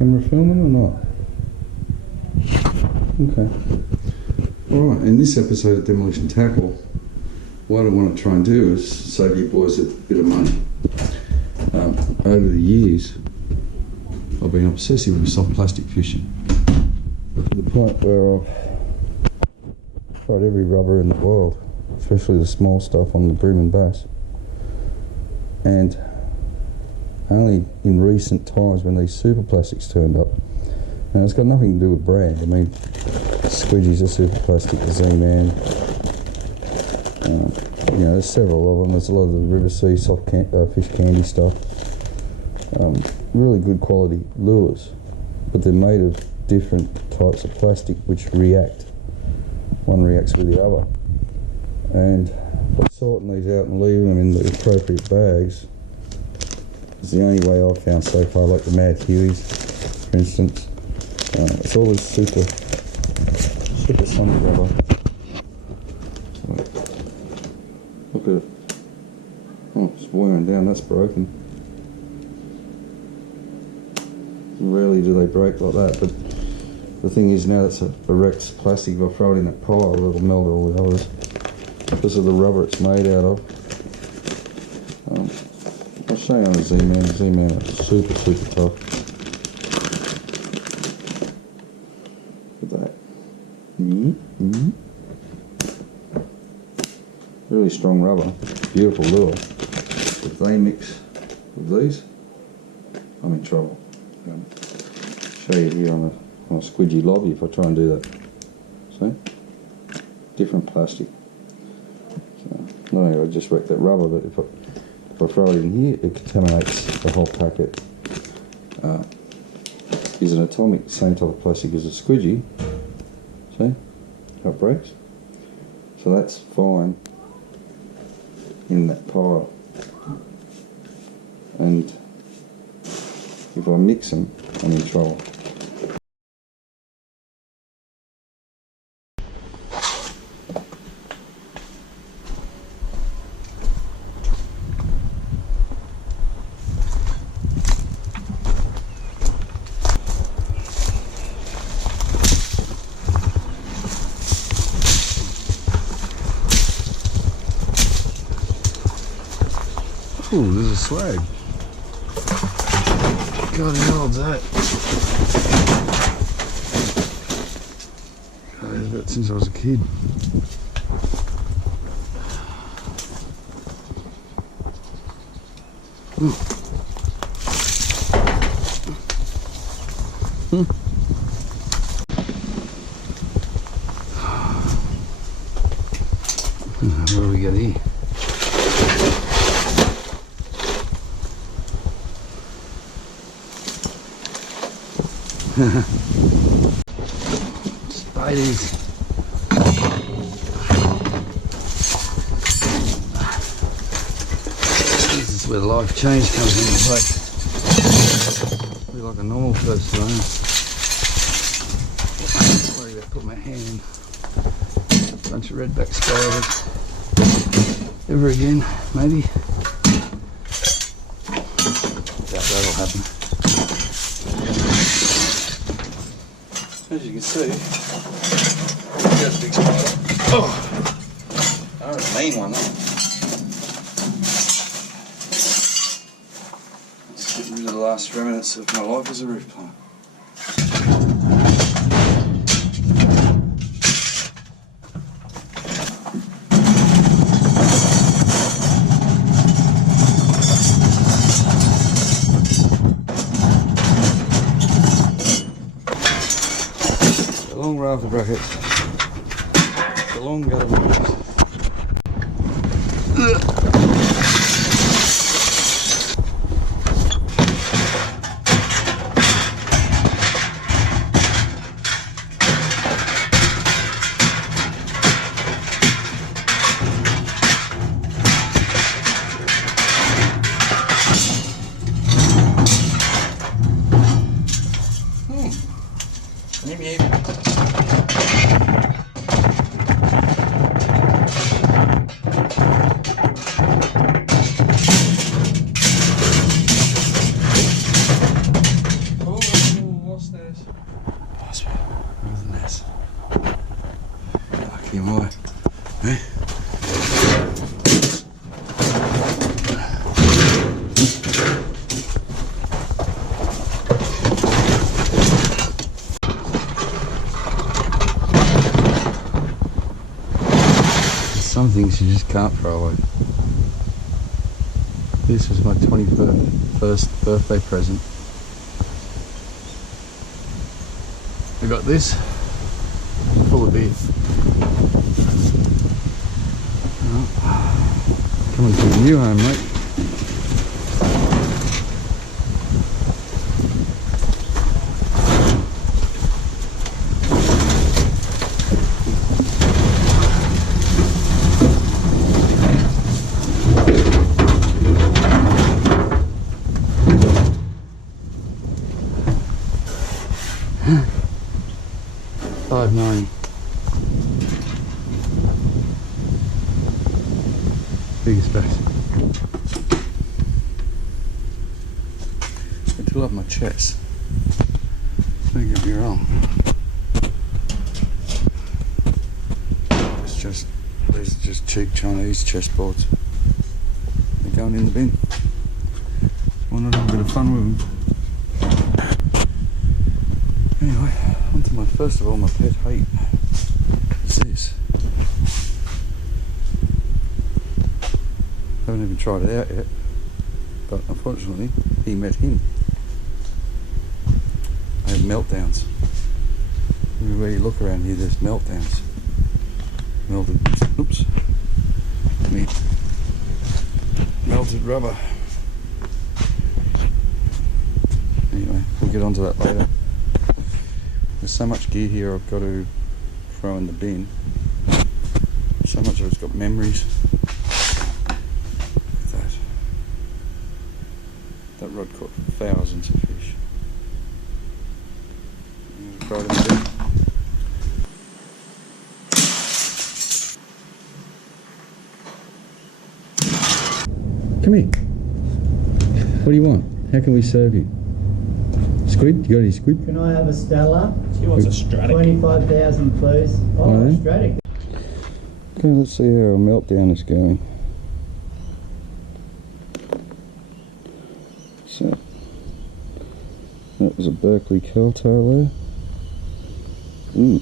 Camera filming or not? Okay. Alright, in this episode of Demolition Tackle, what I want to try and do is save you boys a bit of money. Over the years, I've been obsessive with soft plastic fishing. To the point where I've tried every rubber in the world, especially the small stuff on the bream and bass. And only in recent times when these super plastics turned up, and it's got nothing to do with brand. I mean, squidgies are super plastic, the Z-Man. You know, there's several of them. There's a lot of the River Sea soft fish candy stuff. Really good quality lures, but they're made of different types of plastic which react. One reacts with the other. And by sorting these out and leaving them in the appropriate bags is the only way I've found so far, like the Mad Hueys, for instance. It's always super solid rubber. Look at it. Oh, it's wearing down, that's broken. Rarely do they break like that, but the thing is, now that's a wrecked plastic. If I throw it in that pile, it'll melt all the others because of the rubber it's made out of. I'll show you on the Z-Man. The Z-Man is super tough. Look at that. Really strong rubber, beautiful lure. If they mix with these, I'm in trouble. I'll show you here on a squidgy lobby if I try and do that. See? Different plastic. So, not only do I just wreck that rubber, but if I throw it in here, it contaminates the whole packet. Is an atomic, same type of plastic as a squidgy. See how it breaks? So that's fine in that pile. And if I mix them, I'm in trouble. Ooh, there's a swag. God, how old's that? God, I've had it since I was a kid. What do we got here? Spiders. This is where the life change comes into play. Be like a normal first time. Worry about putting my hand in a bunch of redback spiders ever again, maybe. Doubt that'll happen. As you can see, there's a big spider. Oh! That was a mean one, though. Let's get rid of the last remnants of my life as a roof plant. Long raft of brackets. The long gut of brackets. some things you just can't throw away. This was my 21st birthday present. I got this, full of beer. Coming to a new home, mate. $5.9. Biggest bass. I do love my chest. Don't get me wrong. These are just cheap Chinese chessboards. They're going in the bin. Why not have a bit of fun with them? Anyway, on to first of all, my pet hate is this. Haven't even tried it out yet, but unfortunately, he met him. I have meltdowns. Everywhere you look around here, there's meltdowns. Melted rubber. Anyway, we'll get onto that later. There's so much gear here I've got to throw in the bin. So much of it's got memories. Look at that. That rod caught thousands of fish. Throw it in the bin. Come here. What do you want? How can we serve you? Squid? You got any squid? Can I have a Stella? She wants a Stratic. 25,000 please. Oh, a Stratic. Okay, let's see how our meltdown is going. So, that was a Berkeley Keltail there.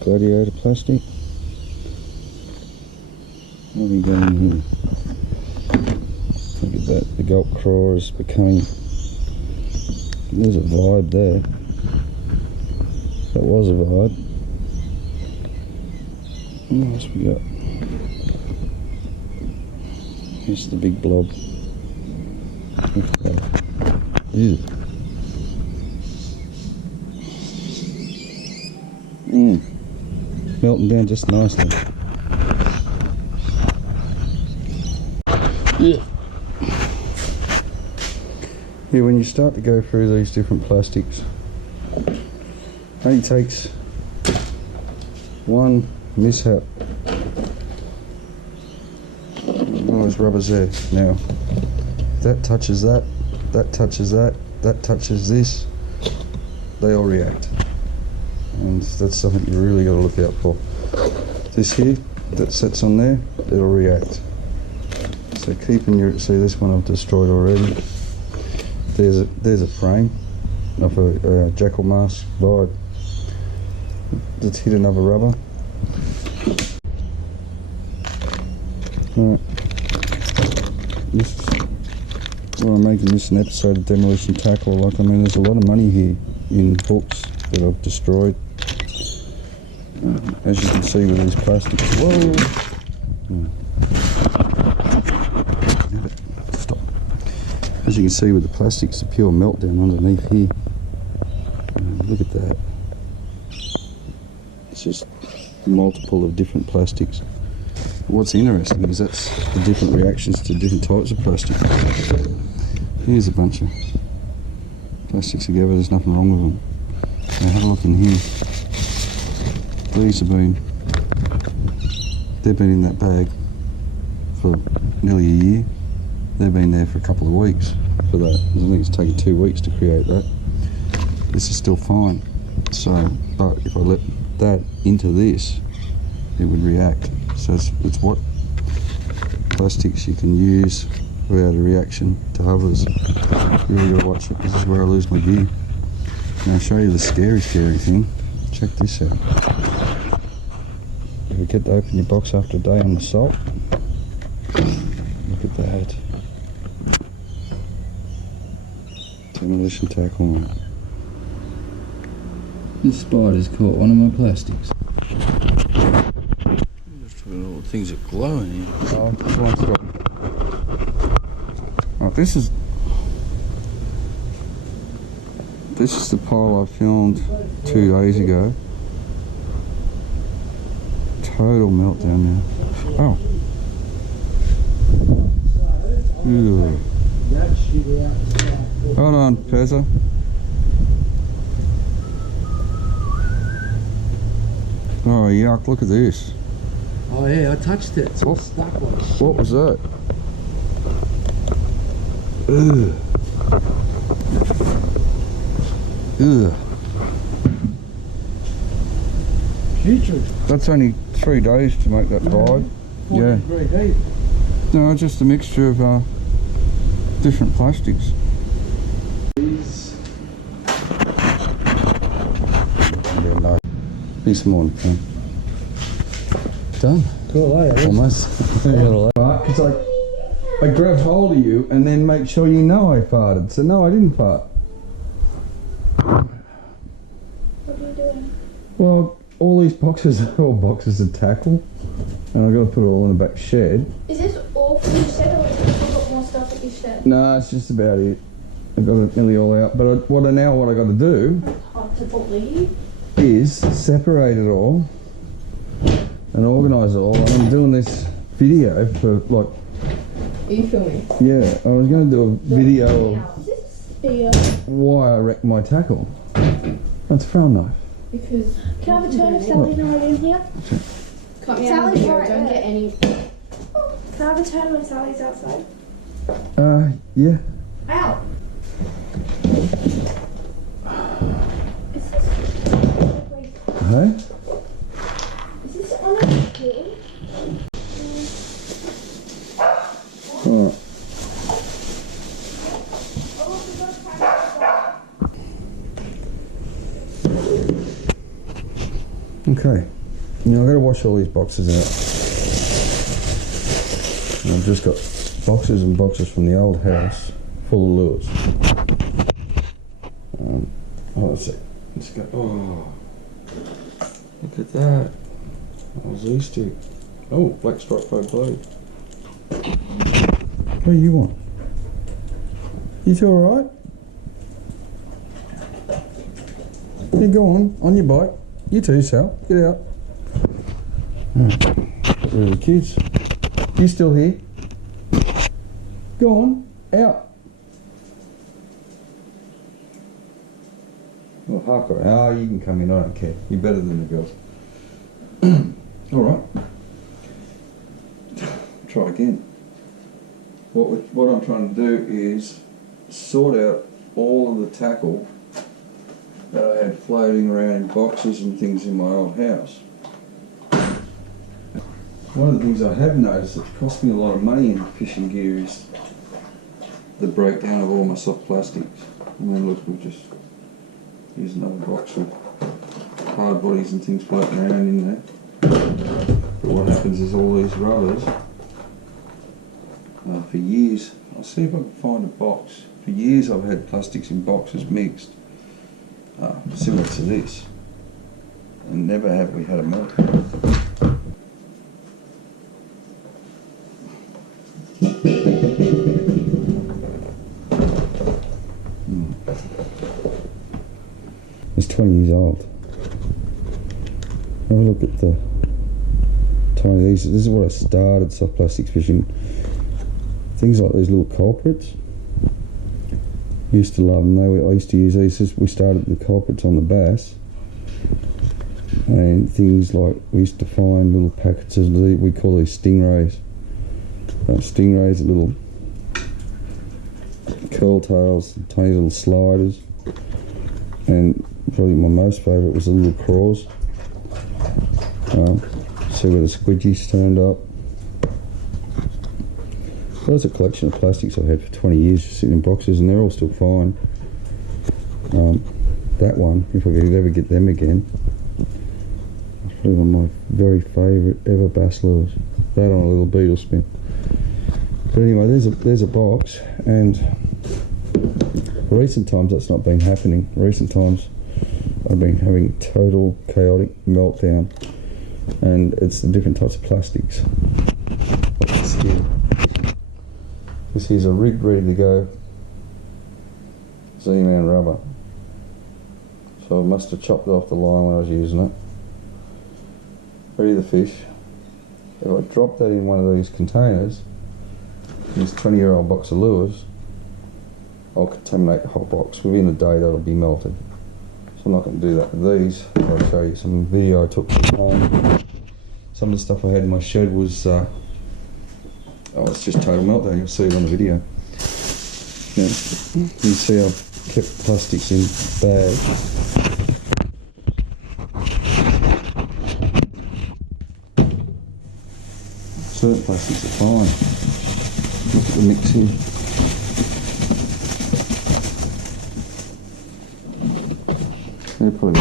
Gladiator plastic. What have we got in here? Look at that, the gulp craw is becoming... There's a vibe there. That was a vibe. What else we got? Here's the big blob. Look at that. Ew. Melting down just nicely. Yeah. Yeah, when you start to go through these different plastics, it only takes one mishap. Oh, there's rubbers there. Now, that touches that, that touches that, that touches this, they all react. And that's something you really got to look out for. This here, that sits on there, it'll react. So keeping your, see this one I've destroyed already. There's a frame of a jackal mask vibe that's hit another rubber. Right. This is why I'm making this an episode of Demolition Tackle. Like, I mean, there's a lot of money here in hooks that I've destroyed. As you can see with these plastics. Whoa! Stop. As you can see with the plastics, the pure meltdown underneath here. Look at that. It's just multiple of different plastics. What's interesting is that's the different reactions to different types of plastic. Here's a bunch of plastics together, there's nothing wrong with them. Now have a look in here. These have been, they've been in that bag for nearly a year. They've been there for a couple of weeks for that. I think it's taken 2 weeks to create that. This is still fine. So, but if I let that into this, it would react. So it's what plastics you can use without a reaction to others. You really gotta watch it. This is where I lose my gear. Now I'll show you the scary thing. Check this out. Look forget to open your box after a day on the salt. Look at that. Demolition Tackle, mate. This spider's caught one of my plastics. Just all the things that glow in here. Oh, this one's got. Oh, this is the pile I filmed 2 days ago. Total meltdown now. Oh. Ew. Hold on, Pezza. Oh yuck, look at this. Oh yeah, I touched it. It's all stuck like shit. What was that? Ugh. Ugh. Putrid. That's only 3 days to make that vibe. 40 Yeah. degree heat. No, just a mixture of different plastics. Yeah, no. Be some more. Done. Cool, eh? Almost. Because I grabbed hold of you and then make sure you know I farted. So no, I didn't fart. What are you doing? Well, all these boxes are all boxes of tackle, and I've got to put it all in the back shed. Is this all for your shed, or have you got more stuff at your shed? No, it's just about it. I've got it nearly all out. But what I got to do That's hard to believe. is separate it all and organise it all. And I'm doing this video for like. Are you filming? Yeah, I was going to do a video of Is this why I wrecked my tackle. That's a frown knife. because... Can I have a turn if Sally's not in here? Cut me out of Sally's the video, right don't there. get any... Can I have a turn when Sally's outside? Yeah. Ow! Is this... Hey? Is this on a hill? Alright. Okay. Now I've got to wash all these boxes out. And I've just got boxes and boxes from the old house full of lures. Let's see. Let's go. Oh, look at that. Aussie stick. Oh, black stripe bow blade. What do you want? You two alright? Yeah, go on your bike. You too, Sal. Get out. Right. Get rid of the kids. You still here? Go on, out. Well, Harker. Oh, you can come in. I don't care. You're better than the girls. All right. Try again. What I'm trying to do is sort out all of the tackle that I had floating around in boxes and things in my old house. One of the things I have noticed that cost me a lot of money in fishing gear is the breakdown of all my soft plastics. And then look, we've just used another box with hard bodies and things floating around in there. But what happens is all these rubbers, for years, I'll see if I can find a box. For years I've had plastics in boxes mixed, similar to this, and never have we had a melt. It's 20 years old. Have a look at the tiny these. This is what I started soft plastics fishing. Things like these little culprits. Used to love them. I used to use these. We started the culprits on the bass. And things like, we used to find little packets of, we call these stingrays. Stingrays are little curl tails, tiny little sliders. And probably my most favourite was the little craws. See where the squidgies turned up. So that's a collection of plastics I've had for 20 years, just sitting in boxes, and they're all still fine. That one, if I could ever get them again, I'd Probably one of my very favourite ever bass lures. That on a little beetle spin. But anyway, there's a box, and recent times that's not been happening. Recent times I've been having total chaotic meltdown, and it's the different types of plastics. Like this here. This here's a rig ready to go Z-Man rubber. So I must have chopped off the line when I was using it. Ready the fish. If I drop that in one of these containers, this 20-year-old box of lures, I'll contaminate the whole box. Within a day that'll be melted. So I'm not going to do that with these. I'll show you some video I took from home. Some of the stuff I had in my shed was, it's just total meltdown. You'll see it on the video. Yeah. You see I've kept plastics in bags. Certain plastics are fine. Look at the mix here. They're probably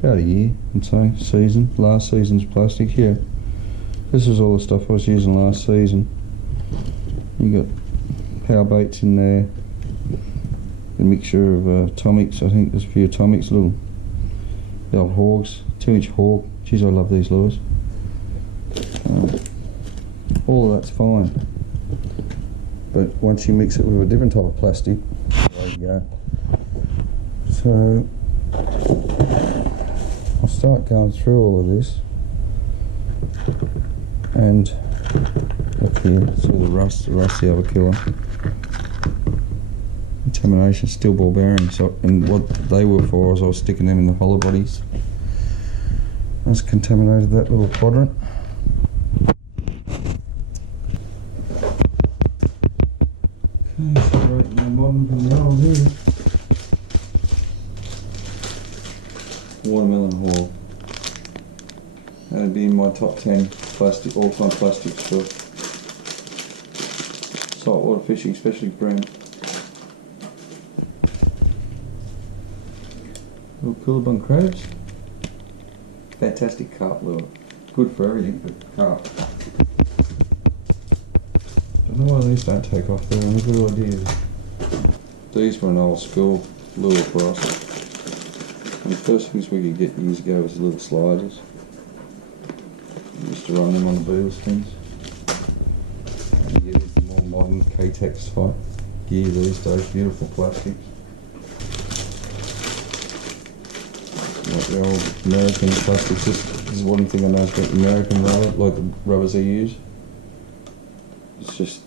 about a year, I'd say, season. Last season's plastic here. This is all the stuff I was using last season. You got power baits in there. A mixture of atomics. I think there's a few atomics, little the old hogs, 2-inch hog. Geez, I love these lures. All of that's fine, but once you mix it with a different type of plastic, there you go. So I'll start going through all of this, and look here, see the rusty other killer. Contamination, steel ball bearings. So, and what they were for is I was sticking them in the hollow bodies. I just contaminated that little quadrant. Separating the modern from the old here. Watermelon haul. That'd be in my top 10 plastic, all-time plastics for saltwater fishing, especially bream. Little coolabung crabs. Fantastic carp lure. Good for everything, but carp. I don't know why these don't take off, they're a good idea. These were an old school lure for us. And the first things we could get years ago was little sliders. We used to run them on the beetle skins. And you get into more modern K-Tex type gear these days, beautiful plastics. Like the old American plastics. This is one thing I know about American rubber, like the rubbers they use. It's just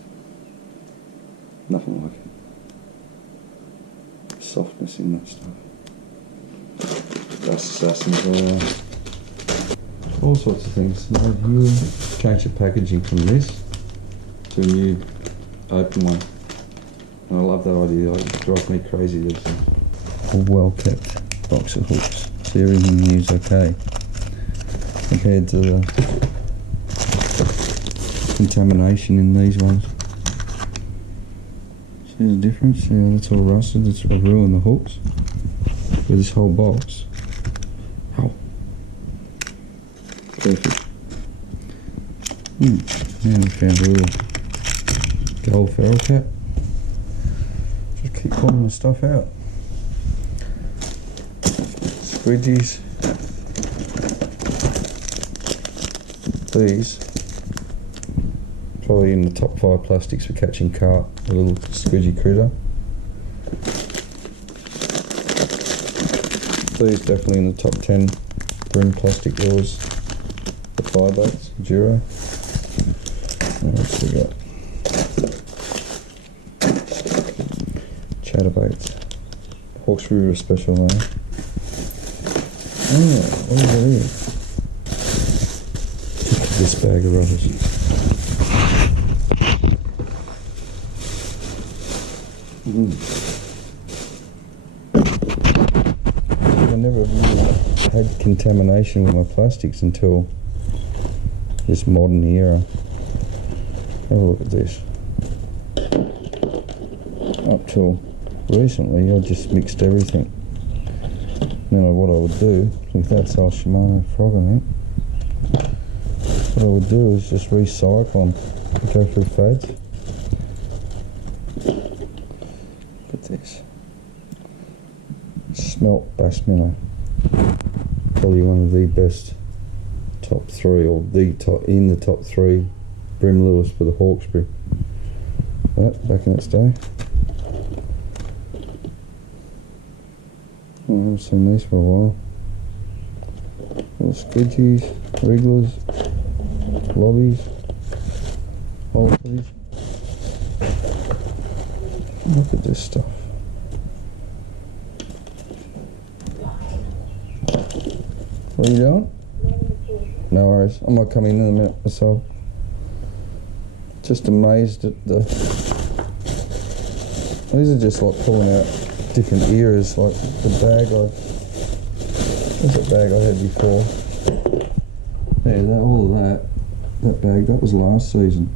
nothing like it. Softness in that stuff. Dust assassins all sorts of things. Now you change the packaging from this to a new open one. And I love that idea. It drives me crazy, these things. A well kept box of hooks. So everything here is okay. Compared to the contamination in these ones. See the difference? Yeah, that's all rusted. I've ruined the hooks with this whole box. Oh, perfect. Now we found a little gold ferrule cap. Just keep pulling the stuff out. Squidgies. These probably in the top 5 plastics for catching carp, a little squidgy critter. These definitely in the top 10 bream plastic lures, the fire baits, Duro. What else we got? Chatterbaits. Hawkesbury are special though. Oh, what is that here? This bag of rubbers. I never really had contamination with my plastics until this modern era. Have a look at this. Up till recently I just mixed everything. Now what I would do, if that's our Shimano frog in it, what I would do is just recycle them, go through fades. Look at this. Smelt bass minnow. Probably one of the best top 3, or the top in the top 3 Bream lures for the Hawkesbury. But back in its day. I haven't seen these for a while. Little skidgies, wrigglers, lobbies, halteries. Look at this stuff. What are you doing? No worries. I might come in a minute or so. Just amazed at the... These are just like pulling out different eras, like the bag there's a bag I had before. Yeah, all of that bag, that was last season.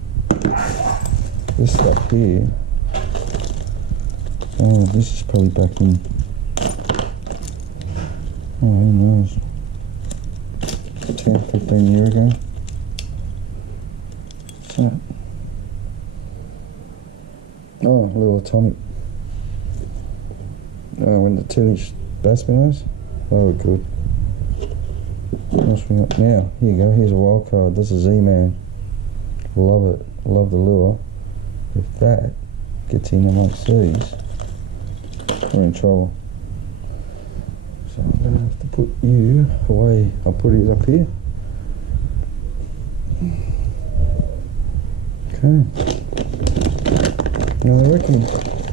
This stuff here, oh, this is probably back in, oh, who knows, 10, 15 years ago. What's that? Oh, a little atomic. When the 2-inch bass minnows, oh good. What else we got? Now, here you go, here's a wild card. This is Z-Man. Love it, love the lure. If that gets in amongst these, we're in trouble. So I'm going to have to put you away. I'll put it up here. Okay. Now I reckon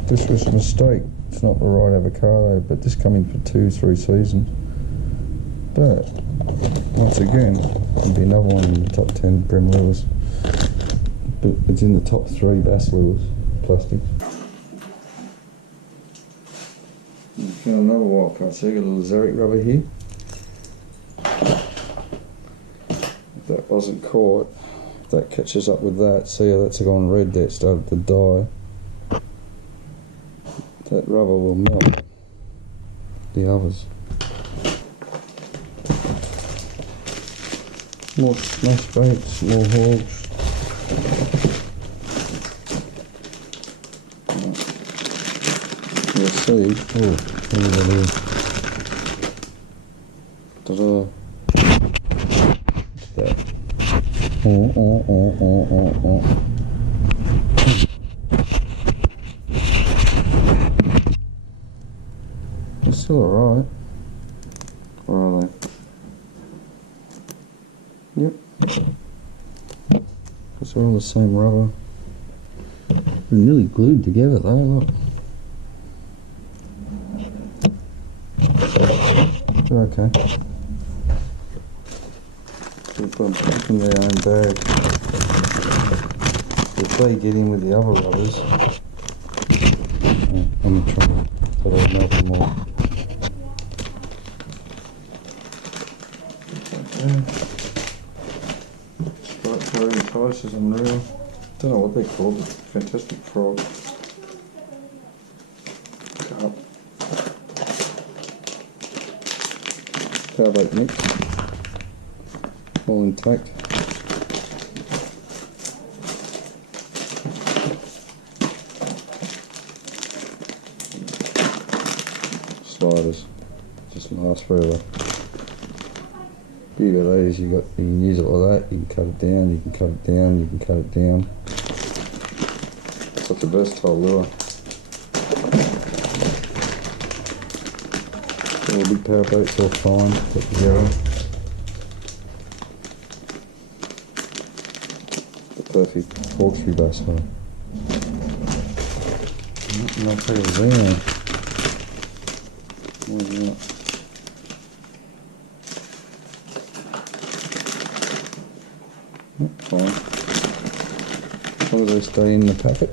this was a mistake. It's not the right avocado, but this coming for 2-3 seasons. But once again, it'll be another one in the top 10 Bream lures. But it's in the top 3 bass lures, plastics. Got another wild card. So you got a little Xeric rubber here. If that wasn't caught, if that catches up with that, see how that's gone red there, it started to die. That rubber will melt the others. More smash baits, more hogs. You'll see. Oh, look at that here. Ta-da. What's that? Oh. They're still alright. Where are they? Yep. Because they're all the same rubber. They're nearly glued together though, look. They're okay. We'll put them back in their own bag. If they get in with the other rubbers, I'm in trouble. So they'll melt them all. Striped carrying ties is unreal. Don't know what they're called, but fantastic frog. Carp. Powerbait mix. All intact. Sliders. Just last forever. Beauty of these, you can use it like that, you can cut it down, you can cut it down, you can cut it down. Such a versatile lure. All big power baits, all fine, put together. The perfect Hawkesbury bass hole. And I'll take a Z-Man. Where's that? Fine. As long as they stay in the packet.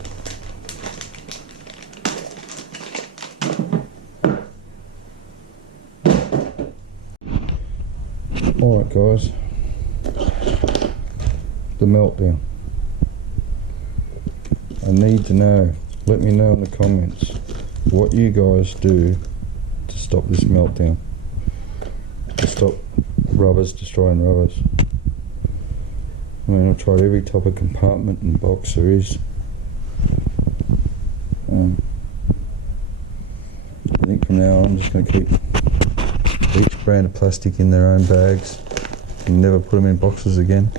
Alright guys, the meltdown. I need to know, let me know in the comments what you guys do to stop this meltdown. stop rubbers destroying rubbers. I mean, I've tried every type of compartment and box there is. I think from now on I'm just going to keep each brand of plastic in their own bags and never put them in boxes again.